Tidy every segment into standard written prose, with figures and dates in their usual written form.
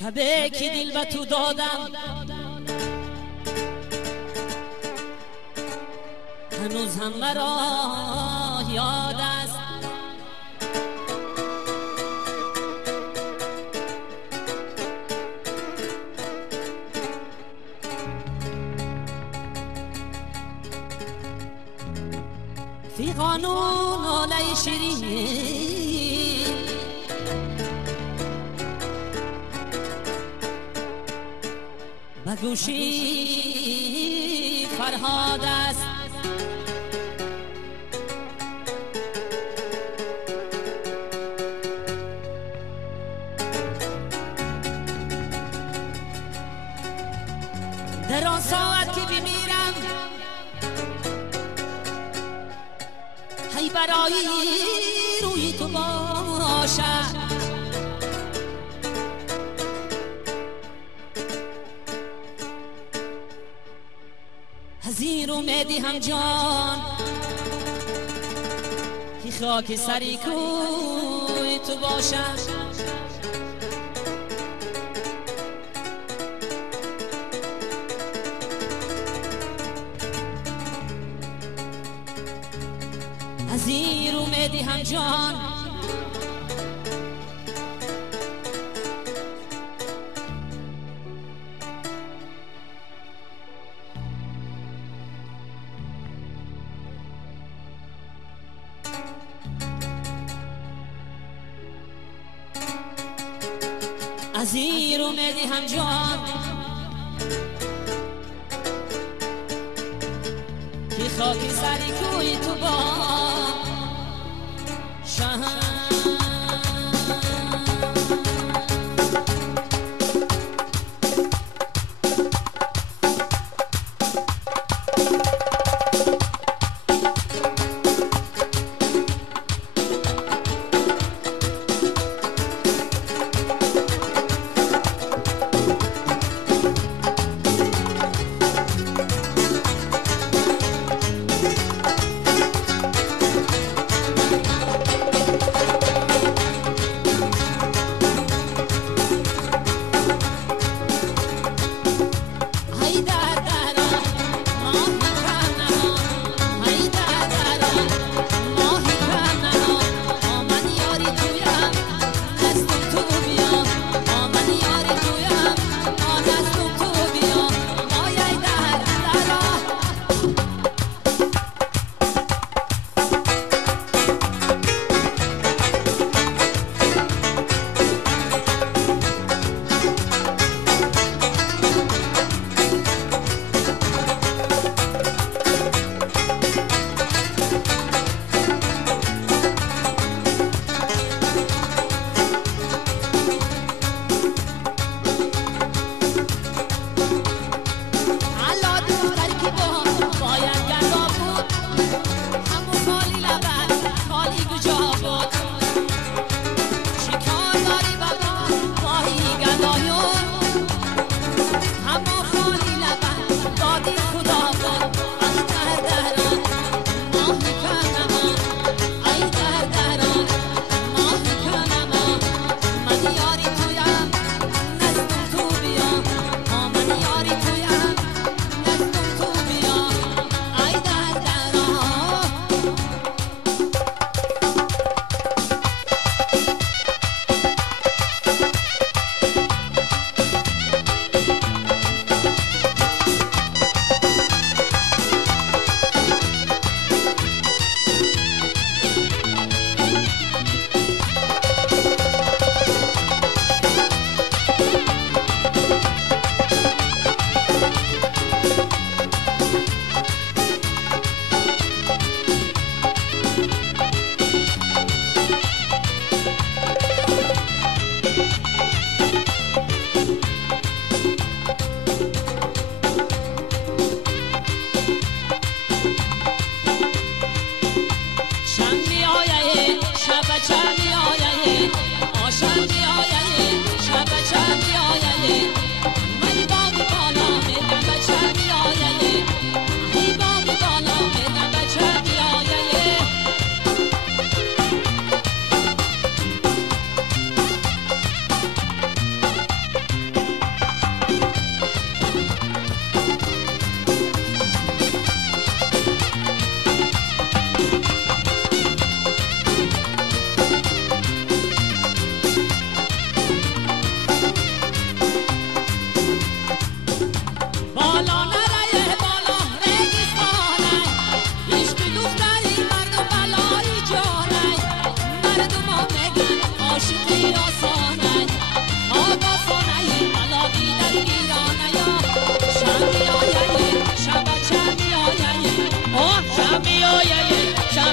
شبه که دل به تو دادم هنوز هم مرا یاد است. فی قانون آله شیرین بگوشی فرهاد است. در آن ساعت که بمیرم هی برای روی تو باشد. هزین امیدی هم جان که خاک سری کوی تو باشد. هزین امیدی هم جان زیر امیدی هم جان که خاک سری کوی تو باشد.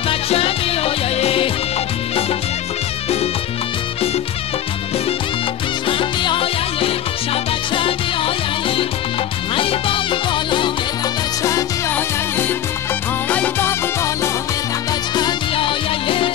شبکه می آیه می آیه شبکه می آیه ای بابی بالا میرم بچه می آیه ای بابی بالا میرم بچه می آیه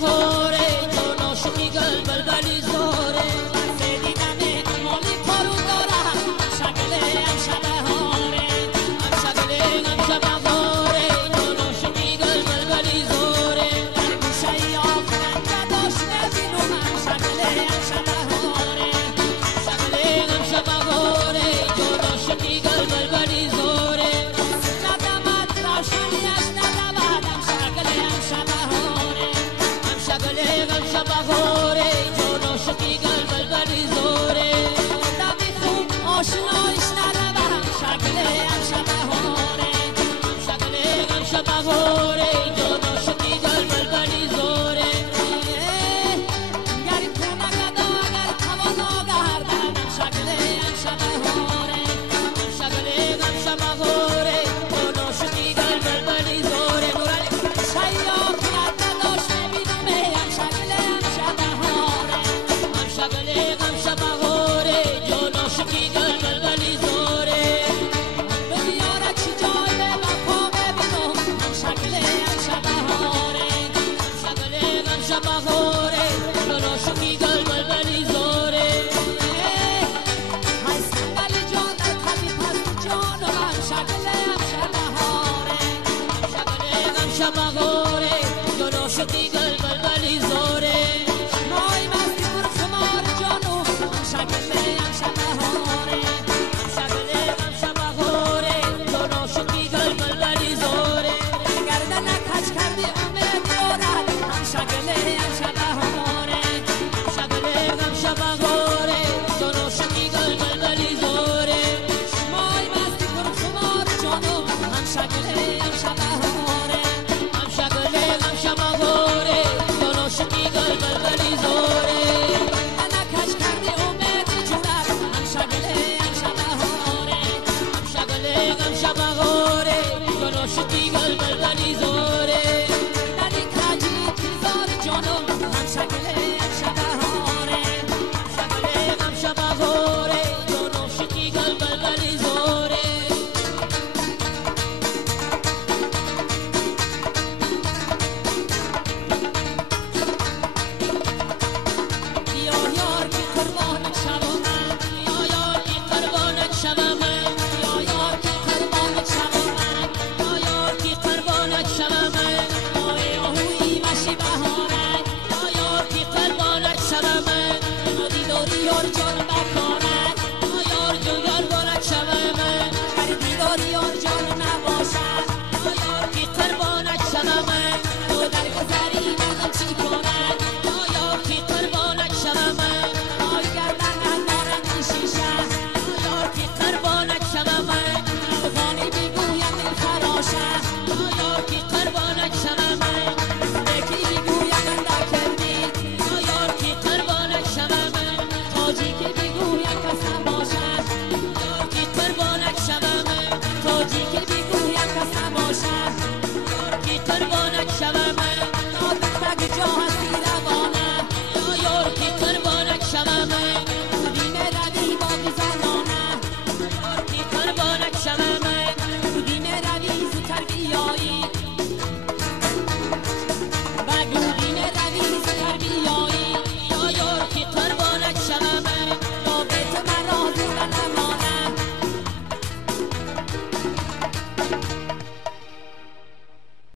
بهاره جان عاشقی گل بلبلی زاره دیدم مالی پارو دارم شکل امشب بهاره امشب بهاره جان عاشقی گل بلبلی زاره در گوشه آخرت نداشت ببینم شکل امشب بهاره امشب بهاره جان عاشقی گل بلبلی زاره ندمد روشنیش ندمد شکل امشب بهاره امشب بهاره جان عاشقی گل بلبلی زاره دمی خوب آشنایش ندمد شکل امشب بهاره امشب بهاره جان عاشقی گل بلبلی زاره گر تو نگدا اگر توانا گردم شکل امشب بهاره امشب بهاره جان عاشقی گل بلبلی زاره شیاطیت نداشت ببینم شکل امشب بهاره امشب بهاره جان عاشقی گل بلبلی زاره ببیاره چی جای وفا ببینم شکل امشب بهاره امشب بهاره جان عاشقی گل بلبلی زاره های صندلی جان در طبیب هست جان من شکل امشب بهاره امشب بهاره جان عاشقی گل بلبلی زاره مای مستی پر خمار جانو شکل امشب بهاره امشب بهاره جان عاشقی گل بلبلی زاره گردن کج کردی